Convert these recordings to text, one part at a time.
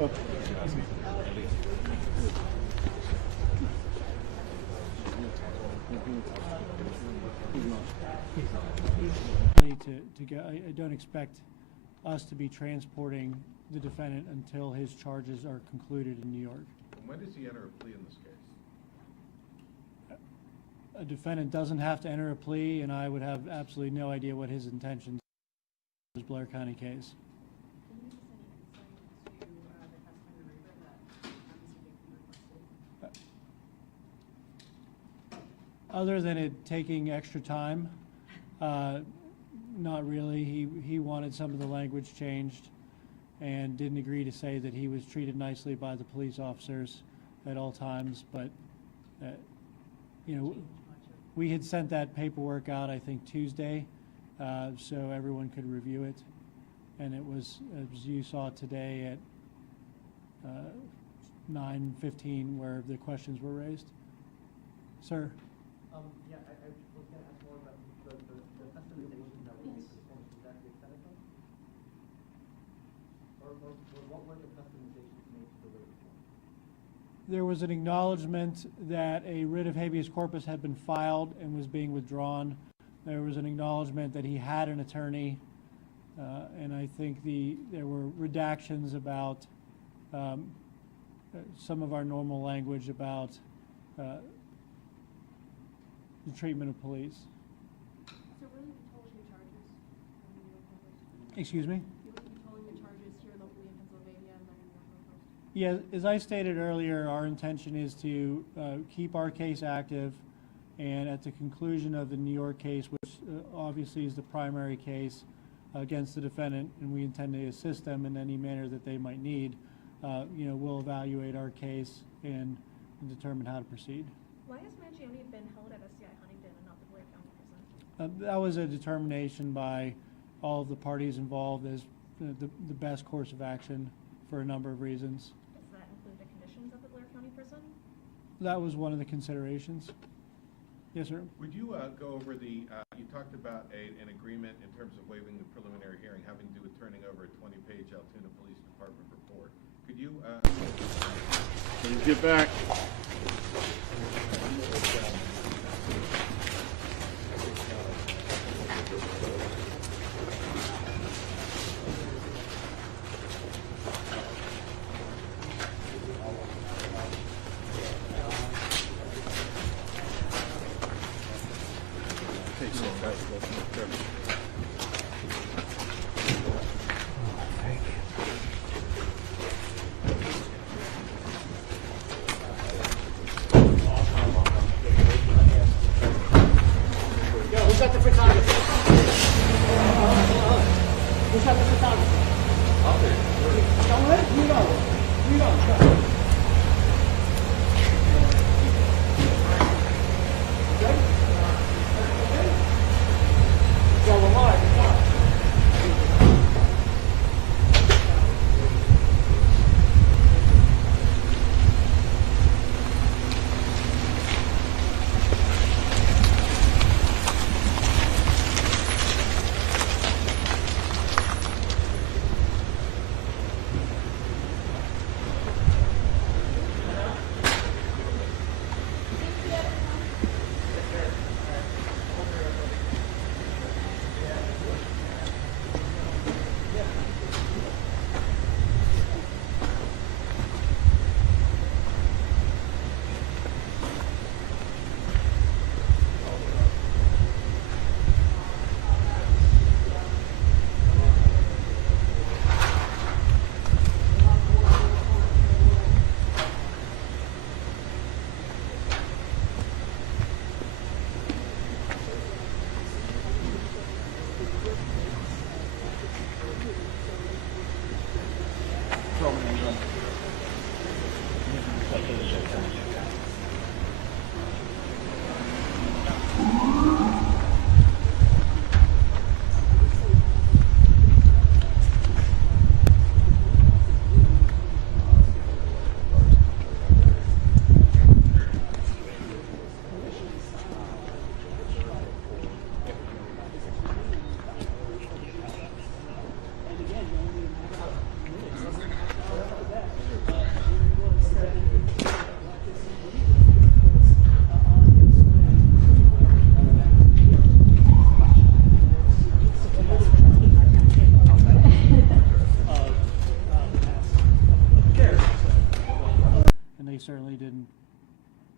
To go, I don't expect us to be transporting the defendant until his charges are concluded in New York. And when does he enter a plea in this case? A defendant doesn't have to enter a plea, and I would have absolutely no idea what his intentions are in this Blair County case. Other than it taking extra time, not really. He wanted some of the language changed and didn't agree to say that he was treated nicely by the police officers at all times. But, you know, we had sent that paperwork out, I think, Tuesday, so everyone could review it. And it was, as you saw today, at 9:15 where the questions were raised. Sir? Yeah, I was going to ask more about the customization that was made for the forms. Was that the extent? Or what were the customizations made to the waiver form? There was an acknowledgement that a writ of habeas corpus had been filed and was being withdrawn. There was an acknowledgement that he had an attorney, and I think there were redactions about some of our normal language about the treatment of police. So will you be tolling the charges? Excuse me? You will be tolling the charges here locally in Pennsylvania and then in New York Post? Yeah, as I stated earlier, our intention is to keep our case active, and at the conclusion of the New York case, which obviously is the primary case against the defendant, and we intend to assist them in any manner that they might need, you know, we'll evaluate our case and determine how to proceed. Why has Mangione been held at SCI Huntington and not the Blair County Prison? That was a determination by all of the parties involved as the best course of action for a number of reasons. Does that include the conditions of the Blair County Prison? That was one of the considerations. Yes, sir. Would you go over the, you talked about an agreement in terms of waiving the preliminary hearing having to do with turning over a 20-page Altoona Police Department report. Could you... Get back.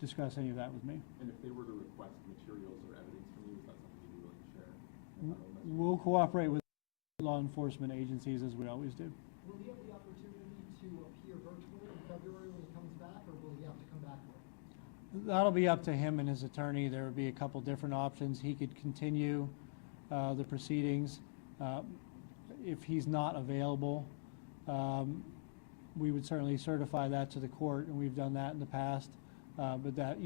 discuss any of that with me. And if they were to request materials or evidence from you, is that something you'd be willing to share? We'll cooperate with law enforcement agencies as we always do. Will he have the opportunity to appear virtually in February when he comes back, or will he have to come back for it? That'll be up to him and his attorney. There would be a couple different options. He could continue the proceedings. If he's not available, we would certainly certify that to the court, and we've done that in the past. But that,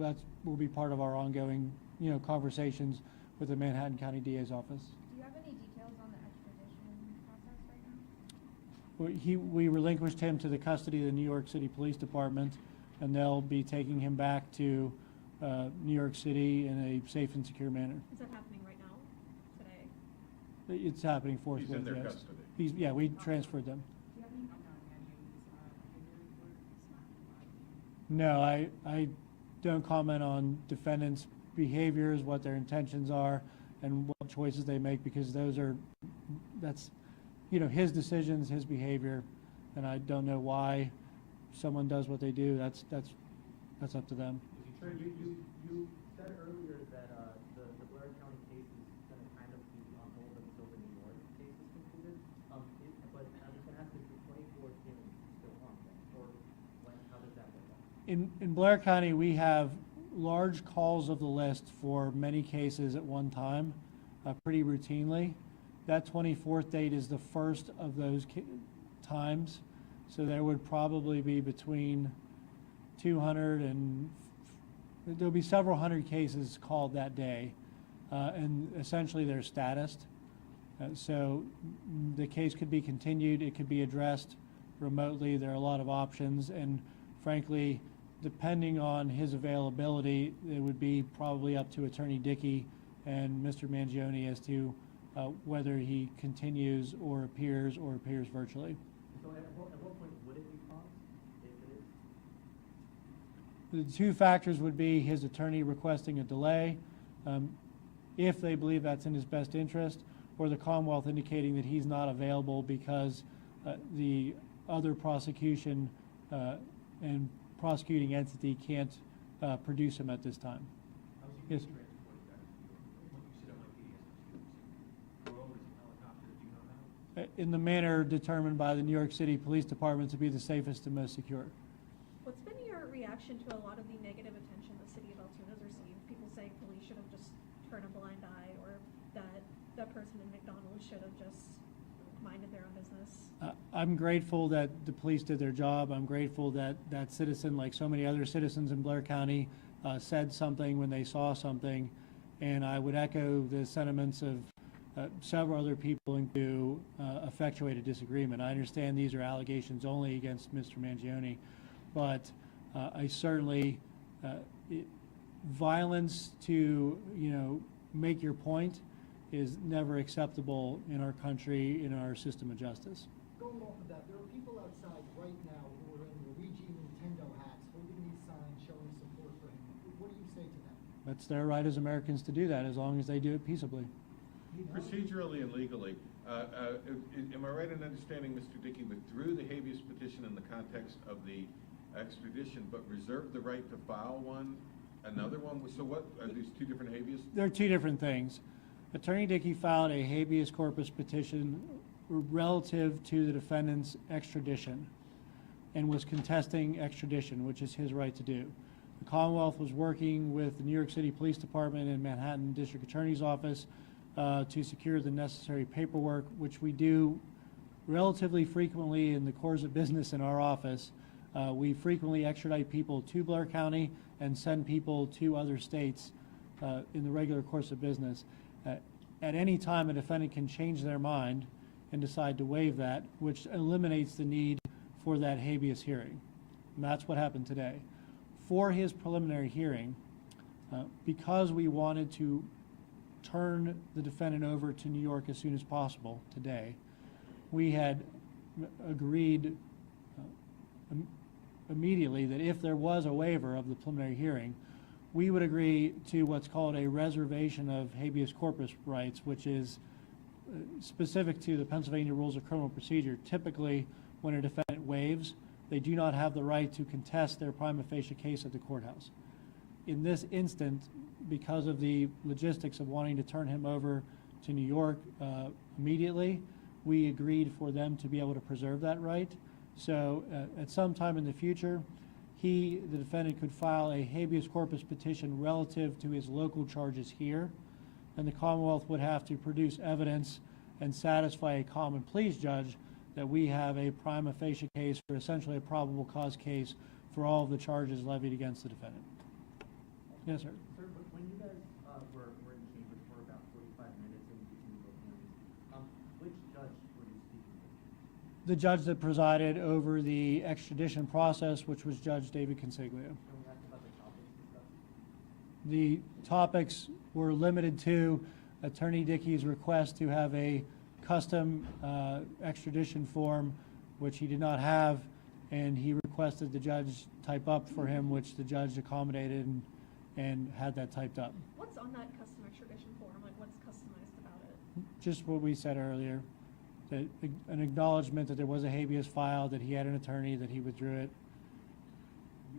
that will be part of our ongoing, conversations with the Manhattan County DA's office. Do you have any details on the extradition process right now? We relinquished him to the custody of the New York City Police Department, and they'll be taking him back to New York City in a safe and secure manner. Is that happening right now, today? It's happening forthwith, He's in their yes. custody. We transferred them. No, I don't comment on defendants' behaviors, what their intentions are, and what choices they make, because that's his decisions, his behavior, and I don't know why someone does what they do. That's up to them. So you said earlier that the Blair County case is going to kind of be on hold until the New York case is concluded. But I was going to ask if the 24th hearing is still on, or how does that work out? In Blair County, we have large calls of the list for many cases at one time, pretty routinely. That 24th date is the first of those times, so there would probably be between 200 and there'll be several hundred cases called that day, and essentially they're statused. So the case could be continued, it could be addressed remotely. There are a lot of options, and frankly, depending on his availability, it would be probably up to Attorney Dickey and Mr. Mangione as to whether he continues or appears virtually. So at what point would it be paused, if it is? The two factors would be his attorney requesting a delay, if they believe that's in his best interest, or the Commonwealth indicating that he's not available because the other prosecution and prosecuting entity can't produce him at this time. Yes. In the manner determined by the New York City Police Department to be the safest and most secure. What's been your reaction to a lot of the negative attention the city of Altoona has received? People saying police should have just turned a blind eye, or that person in McDonald's should have just minded their own business. I'm grateful that the police did their job. I'm grateful that that citizen, like so many other citizens in Blair County, said something when they saw something. And I would echo the sentiments of several other people to effectuate a disagreement. I understand these are allegations only against Mr. Mangione, but I certainly, violence to, make your point is never acceptable in our country, in our system of justice. Going off of that, there are people outside right now who are in Luigi Nintendo hats, holding these signs showing support for him. What do you say to them? That's their right as Americans to do that, as long as they do it peaceably. Procedurally and legally, am I right in understanding Mr. Dickey withdrew the habeas petition in the context of the extradition, but reserved the right to file another one? So what, are these two different habeas? They're two different things. Attorney Dickey filed a habeas corpus petition relative to the defendant's extradition and was contesting extradition, which is his right to do. The Commonwealth was working with the New York City Police Department and Manhattan District Attorney's Office to secure the necessary paperwork, which we do relatively frequently in the course of business in our office. We frequently extradite people to Blair County and send people to other states in the regular course of business. At any time, a defendant can change their mind and decide to waive that, which eliminates the need for that habeas hearing. And that's what happened today. For his preliminary hearing, because we wanted to turn the defendant over to New York as soon as possible today, we had agreed immediately that if there was a waiver of the preliminary hearing, we would agree to what's called a reservation of habeas corpus rights, which is specific to the Pennsylvania Rules of Criminal Procedure. Typically, when a defendant waives, they do not have the right to contest their prima facie case at the courthouse. in this instant, because of the logistics of wanting to turn him over to New York immediately, we agreed for them to be able to preserve that right. So at some time in the future, the defendant, could file a habeas corpus petition relative to his local charges here, and the Commonwealth would have to produce evidence and satisfy a common pleas judge that we have a prima facie case, or essentially a probable cause case, for all of the charges levied against the defendant. Yes, sir. Sir, when you guys were in chambers for about 45 minutes in between both hearings, which judge were you speaking with? The judge that presided over the extradition process, which was Judge David Consiglio. Can we ask about the topics discussed? The topics were limited to Attorney Dickey's request to have a custom extradition form, which he did not have, and he requested the judge type up for him, which the judge accommodated and had that typed up. What's on that custom extradition form? Like, what's customized about it? Just what we said earlier, that an acknowledgement that there was a habeas filed, that he had an attorney, that he withdrew it.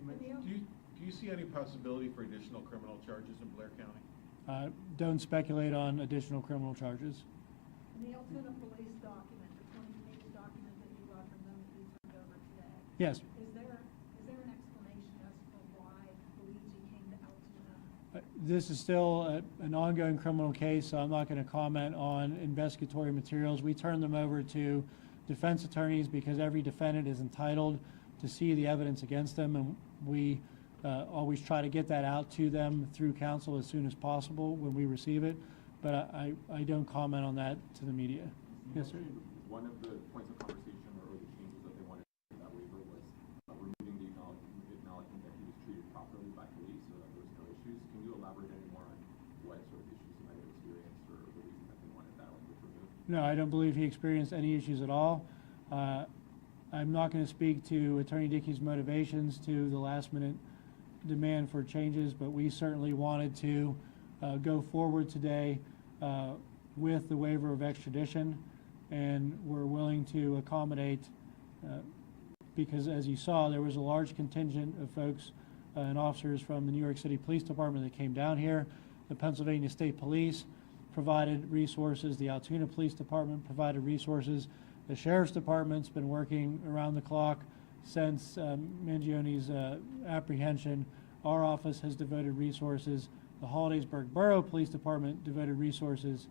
Do you see any possibility for additional criminal charges in Blair County? Don't speculate on additional criminal charges. And the Altoona police document, the 20-page document that you got from them that you turned over today. Yes. Is there an explanation as to why Luigi came to Altoona? This is still an ongoing criminal case, so I'm not going to comment on investigatory materials. We turn them over to defense attorneys because every defendant is entitled to see the evidence against them, and we always try to get that out to them through counsel as soon as possible when we receive it. But I don't comment on that to the media. Yes, sir. One of the points of conversation or the changes that they wanted to that waiver was removing the acknowledgement that he was treated properly by police so that there was no issues. Can you elaborate any more on what sort of issues he might have experienced or the reason that they wanted that language removed? No, I don't believe he experienced any issues at all. I'm not going to speak to Attorney Dickey's motivations to the last-minute demand for changes, but we certainly wanted to go forward today with the waiver of extradition, and we're willing to accommodate because, as you saw, there was a large contingent of folks and officers from the New York City Police Department that came down here. The Pennsylvania State Police provided resources. The Altoona Police Department provided resources. The Sheriff's Department's been working around the clock since Mangione's apprehension. Our office has devoted resources. The Hollidaysburg Borough Police Department devoted resources.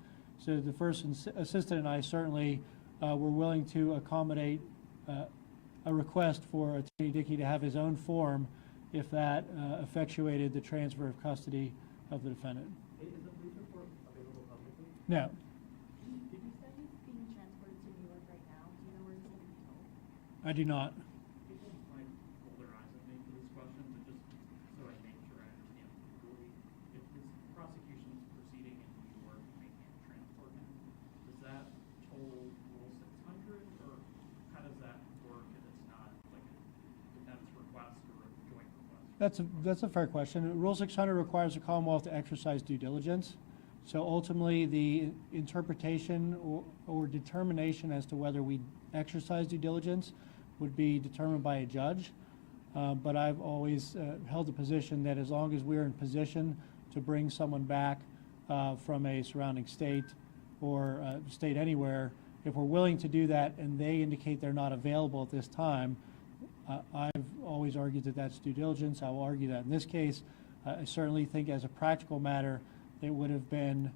So the first assistant and I certainly were willing to accommodate a request for Attorney Dickey to have his own form if that effectuated the transfer of custody of the defendant. Is the police report available publicly? No. Did you say he's being transported to New York right now? Do you know where he's going to be held? I do not. People might roll their eyes at me for these questions, and just so I make sure I understand legally, if this prosecution is proceeding in New York and they can't transport him, does that toll Rule 600, or how does that work if it's not like a defense request or a joint request? That's a fair question. Rule 600 requires the Commonwealth to exercise due diligence. So ultimately, the interpretation or determination as to whether we exercise due diligence would be determined by a judge. But I've always held the position that as long as we're in position to bring someone back from a surrounding state or state anywhere, if we're willing to do that and they indicate they're not available at this time, I've always argued that that's due diligence. I will argue that in this case. I certainly think as a practical matter, it would have been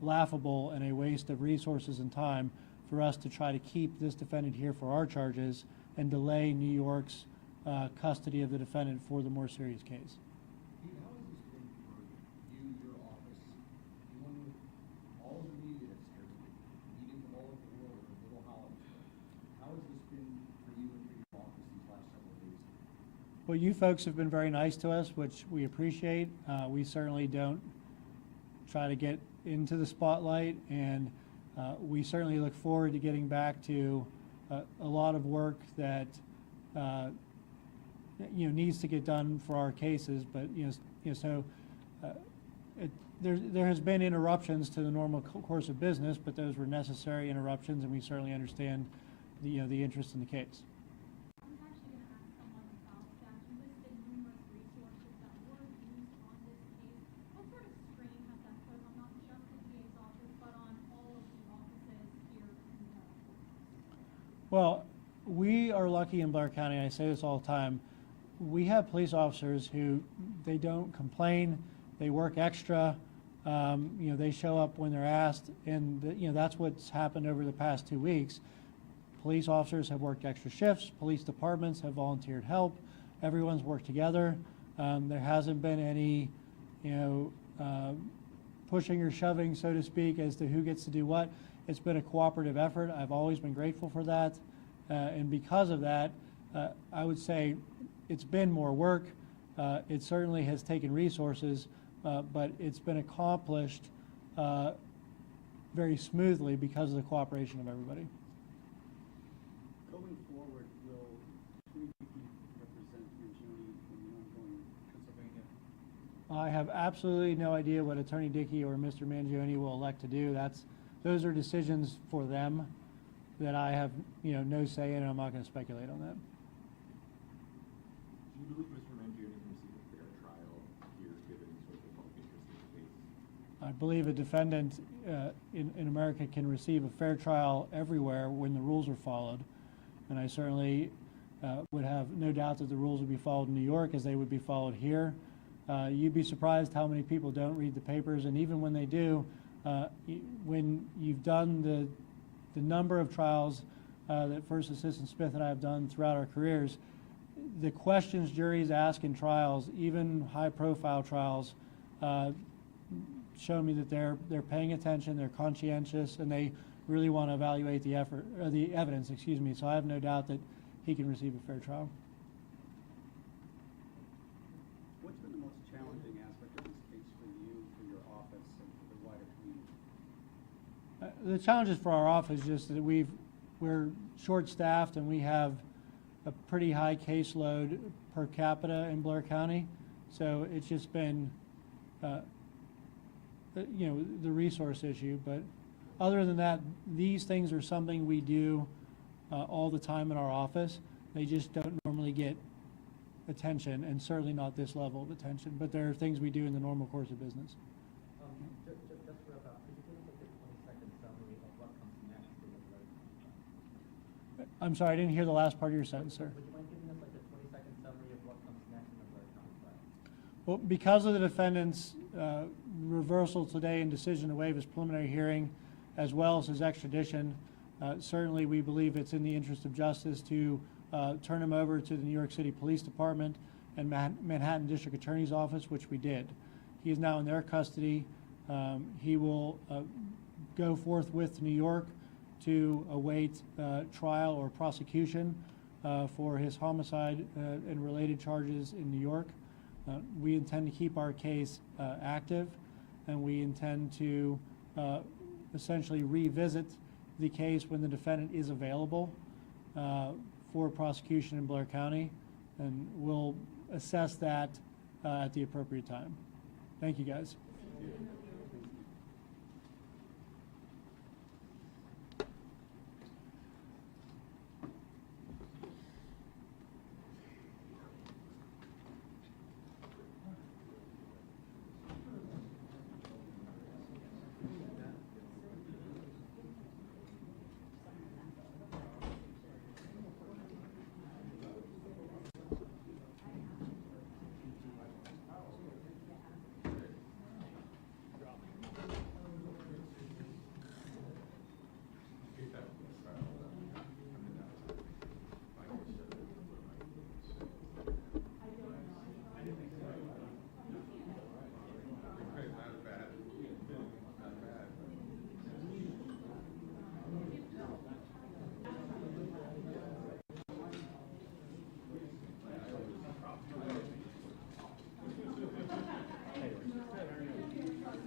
laughable and a waste of resources and time for us to try to keep this defendant here for our charges and delay New York's custody of the defendant for the more serious case. Pete, how has this been for you, your office, dealing with all of the media that's here, meeting with all of the world in Little Hollingsburg? How has this been for you and for your office these last several days? Well, you folks have been very nice to us, which we appreciate. We certainly don't try to get into the spotlight, and we certainly look forward to getting back to a lot of work that needs to get done for our cases. But there has been interruptions to the normal course of business, but those were necessary interruptions, and we certainly understand the interest in the case. I was actually going to ask someone about that. You listed numerous resources that were used Well, we are lucky in Blair County, and I say this all the time. We have police officers who, they don't complain, they work extra, they show up when they're asked, and that's what's happened over the past 2 weeks. Police officers have worked extra shifts, police departments have volunteered help, everyone's worked together. There hasn't been any, pushing or shoving, so to speak, as to who gets to do what. It's been a cooperative effort. I've always been grateful for that. And because of that, I would say it's been more work. It certainly has taken resources, but it's been accomplished very smoothly because of the cooperation of everybody. Going forward, will Attorney Dickey represent Mangione in the ongoing Pennsylvania? I have absolutely no idea what Attorney Dickey or Mr. Mangione will elect to do. Those are decisions for them that I have, no say in, and I'm not going to speculate on that. Do you believe Mr. Mangione can receive a fair trial here, given sort of the public interest in the case? I believe a defendant in America can receive a fair trial everywhere when the rules are followed. And I certainly would have no doubt that the rules would be followed in New York as they would be followed here. You'd be surprised how many people don't read the papers, and even when they do, when you've done the number of trials that First Assistant Smith and I have done throughout our careers, the questions juries ask in trials, even high-profile trials, show me that they're paying attention, they're conscientious, and they really want to evaluate the evidence. So I have no doubt that he can receive a fair trial. What's been the most challenging aspect of this case for you, for your office, and for the wider community? The challenges for our office is just that we're short-staffed and we have a pretty high caseload per capita in Blair County. So it's just been, the resource issue. But other than that, these things are something we do all the time in our office. They just don't normally get attention, and certainly not this level of attention. But there are things we do in the normal course of business. Just to wrap up, could you give us like a 20-second summary of what comes next in the Blair County file? I'm sorry, I didn't hear the last part of your sentence, sir. Would you mind giving us like a 20-second summary of what comes next in the Blair County file? Well, because of the defendant's reversal today and decision to waive his preliminary hearing, as well as his extradition, certainly we believe it's in the interest of justice to turn him over to the New York City Police Department and Manhattan District Attorney's Office, which we did. He is now in their custody. He will go forthwith to New York to await trial or prosecution for his homicide and related charges in New York. We intend to keep our case active, and we intend to essentially revisit the case when the defendant is available for prosecution in Blair County, and we'll assess that at the appropriate time. Thank you, guys.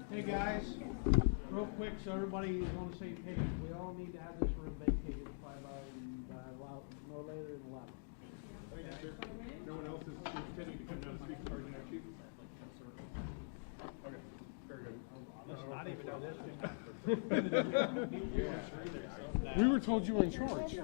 Hey guys, real quick, so everybody is on the same page. We all need to have this room vacated by no later than 11. Thank you, sir. No one else is intending to come down and speak to Sergeant Chief? Okay, very good. Not even know this. We were told you were in charge.